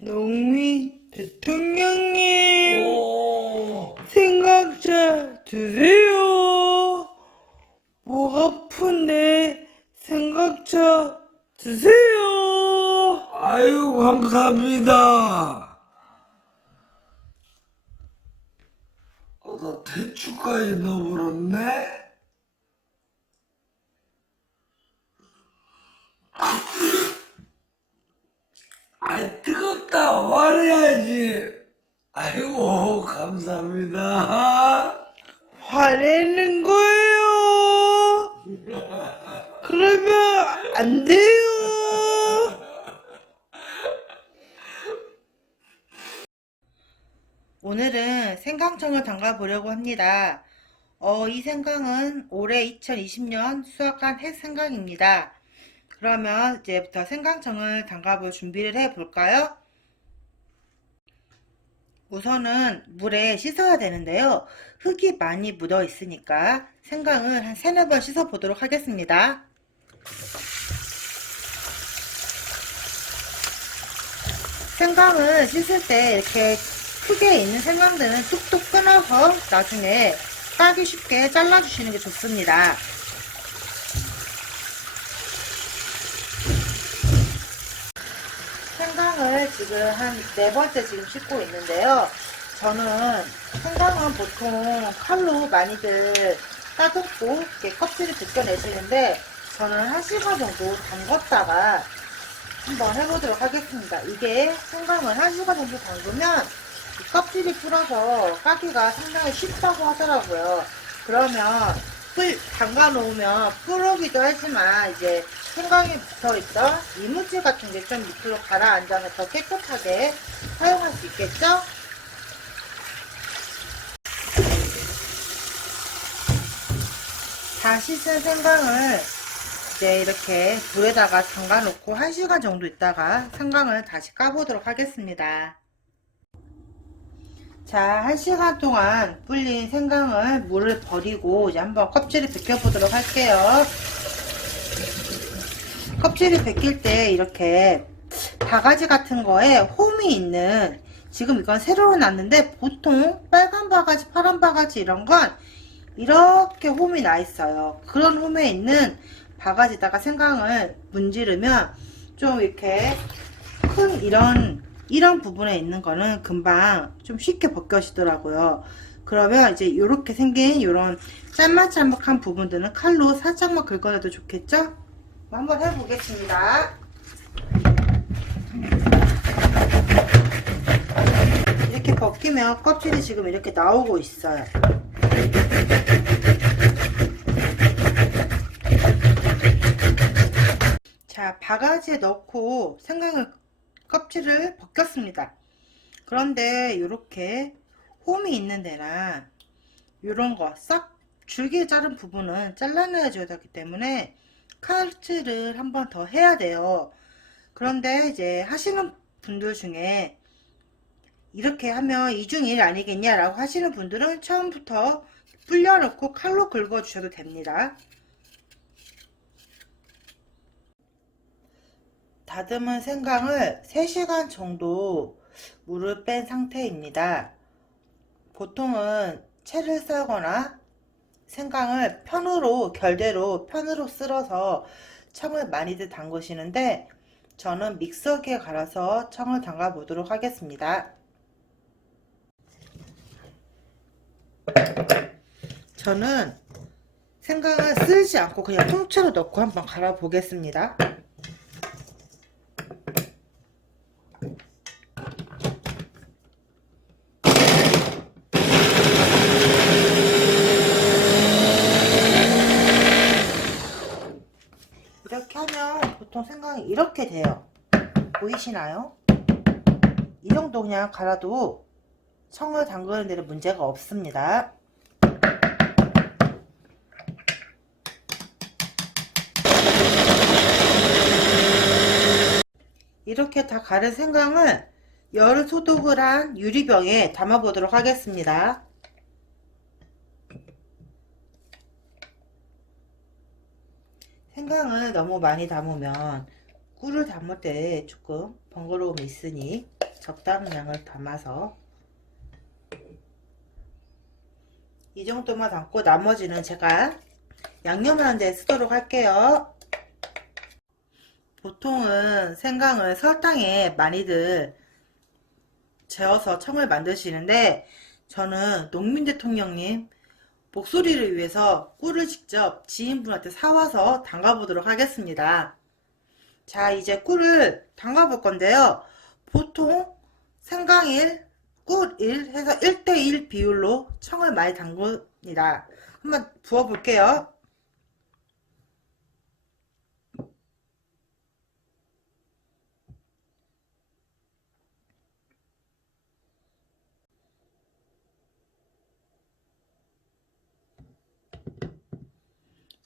농민 대통령님, 오, 생각차 드세요. 목 아픈데 생각차 드세요. 아유, 감사합니다. 나 대추까지 넣어버렸네? 뜨겁다. 말해야지. 아이고, 감사합니다. 화내는 거예요. 그러면 안 돼요. 오늘은 생강청을 담가 보려고 합니다. 이 생강은 올해 2020년 수확한 해생강입니다. 그러면 이제부터 생강청을 담가볼 준비를 해 볼까요? 우선은 물에 씻어야 되는데요. 흙이 많이 묻어 있으니까 생강을 한 3-4번 씻어 보도록 하겠습니다. 생강을 씻을 때 이렇게 크게 있는 생강들은 뚝뚝 끊어서 나중에 까기 쉽게 잘라주시는 게 좋습니다. 생강을 지금 한 4번째 지금 씻고 있는데요. 저는 생강은 보통 칼로 많이들 따듬고 이렇게 껍질을 벗겨내시는데 저는 1시간 정도 담갔다가 한번 해보도록 하겠습니다. 이게 생강을 1시간 정도 담그면 껍질이 풀어서 까기가 상당히 쉽다고 하더라고요. 그러면 담가 놓으면 불오기도 하지만 이제 생강에 붙어있던 이물질 같은 게 좀 밑으로 가라앉아서 더 깨끗하게 사용할 수 있겠죠? 다 씻은 생강을 이제 이렇게 물에다가 담가 놓고 1시간 정도 있다가 생강을 다시 까보도록 하겠습니다. 자, 1시간 동안 불린 생강을 물을 버리고 이제 한번 껍질을 벗겨 보도록 할게요. 껍질을 벗길 때 이렇게 바가지 같은 거에 홈이 있는, 지금 이건 세로로 놨는데 보통 빨간 바가지, 파란 바가지 이런 건 이렇게 홈이 나 있어요. 그런 홈에 있는 바가지다가 생강을 문지르면 좀 이렇게 큰 이런 부분에 있는 거는 금방 좀 쉽게 벗겨지더라고요. 그러면 이제 이렇게 생긴 이런 짤막짤막한 부분들은 칼로 살짝만 긁어내도 좋겠죠? 한번 해보겠습니다. 이렇게 벗기면 껍질이 지금 이렇게 나오고 있어요. 자, 바가지에 넣고 생강을 껍질을 벗겼습니다. 그런데 이렇게 홈이 있는 데나 이런 거 싹 줄기 자른 부분은 잘라내야 되기 때문에 칼질을 한 번 더 해야 돼요. 그런데 이제 하시는 분들 중에 이렇게 하면 이중일 아니겠냐 라고 하시는 분들은 처음부터 불려놓고 칼로 긁어 주셔도 됩니다. 다듬은 생강을 3시간 정도 물을 뺀 상태입니다. 보통은 채를 썰거나 생강을 결대로 편으로 쓸어서 청을 많이들 담그시는데 저는 믹서기에 갈아서 청을 담가 보도록 하겠습니다. 저는 생강을 쓸지 않고 그냥 통째로 넣고 한번 갈아 보겠습니다. 이렇게 하면 보통 생강이 이렇게 돼요. 보이시나요? 이 정도 그냥 갈아도 청을 담그는 데는 문제가 없습니다. 이렇게 다 갈은 생강을 열 소독을 한 유리병에 담아 보도록 하겠습니다. 생강을 너무 많이 담으면 꿀을 담을 때 조금 번거로움이 있으니 적당한 양을 담아서 이 정도만 담고 나머지는 제가 양념하는 데 쓰도록 할게요. 보통은 생강을 설탕에 많이들 재워서 청을 만드시는데 저는 농민 대통령님 목소리를 위해서 꿀을 직접 지인분한테 사와서 담가보도록 하겠습니다. 자, 이제 꿀을 담가볼 건데요. 보통 생강 1, 꿀 1 해서 1대1 비율로 청을 많이 담굽니다. 한번 부어볼게요.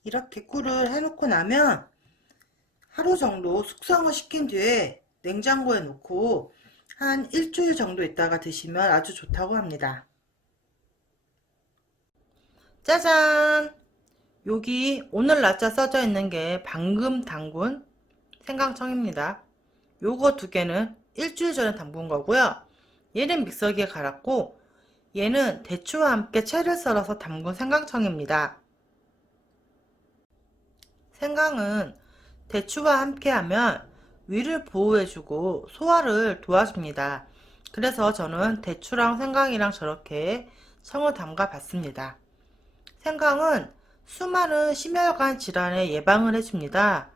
이렇게 꿀을 해놓고 나면 하루 정도 숙성을 시킨 뒤에 냉장고에 놓고 한 일주일 정도 있다가 드시면 아주 좋다고 합니다. 짜잔! 여기 오늘 날짜 써져 있는 게 방금 담근 생강청입니다. 요거 두 개는 일주일 전에 담근 거고요. 얘는 믹서기에 갈았고 얘는 대추와 함께 채를 썰어서 담근 생강청입니다. 생강은 대추와 함께 하면 위를 보호해주고 소화를 도와줍니다. 그래서 저는 대추랑 생강이랑 저렇게 청을 담가 봤습니다. 생강은 수많은 심혈관 질환의 예방을 해줍니다.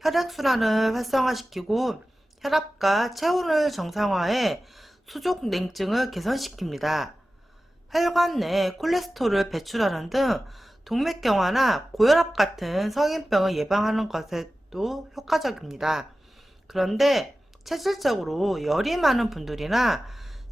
혈액순환을 활성화시키고 혈압과 체온을 정상화해 수족냉증을 개선시킵니다. 혈관 내 콜레스테롤을 배출하는 등 동맥경화나 고혈압 같은 성인병을 예방하는 것에도 효과적입니다. 그런데 체질적으로 열이 많은 분들이나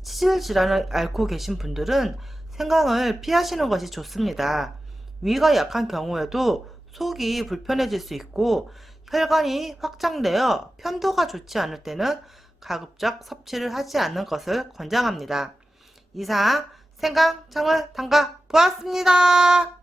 치질 질환을 앓고 계신 분들은 생강을 피하시는 것이 좋습니다. 위가 약한 경우에도 속이 불편해질 수 있고 혈관이 확장되어 편도가 좋지 않을 때는 가급적 섭취를 하지 않는 것을 권장합니다. 이상 생강청을 담가 보았습니다.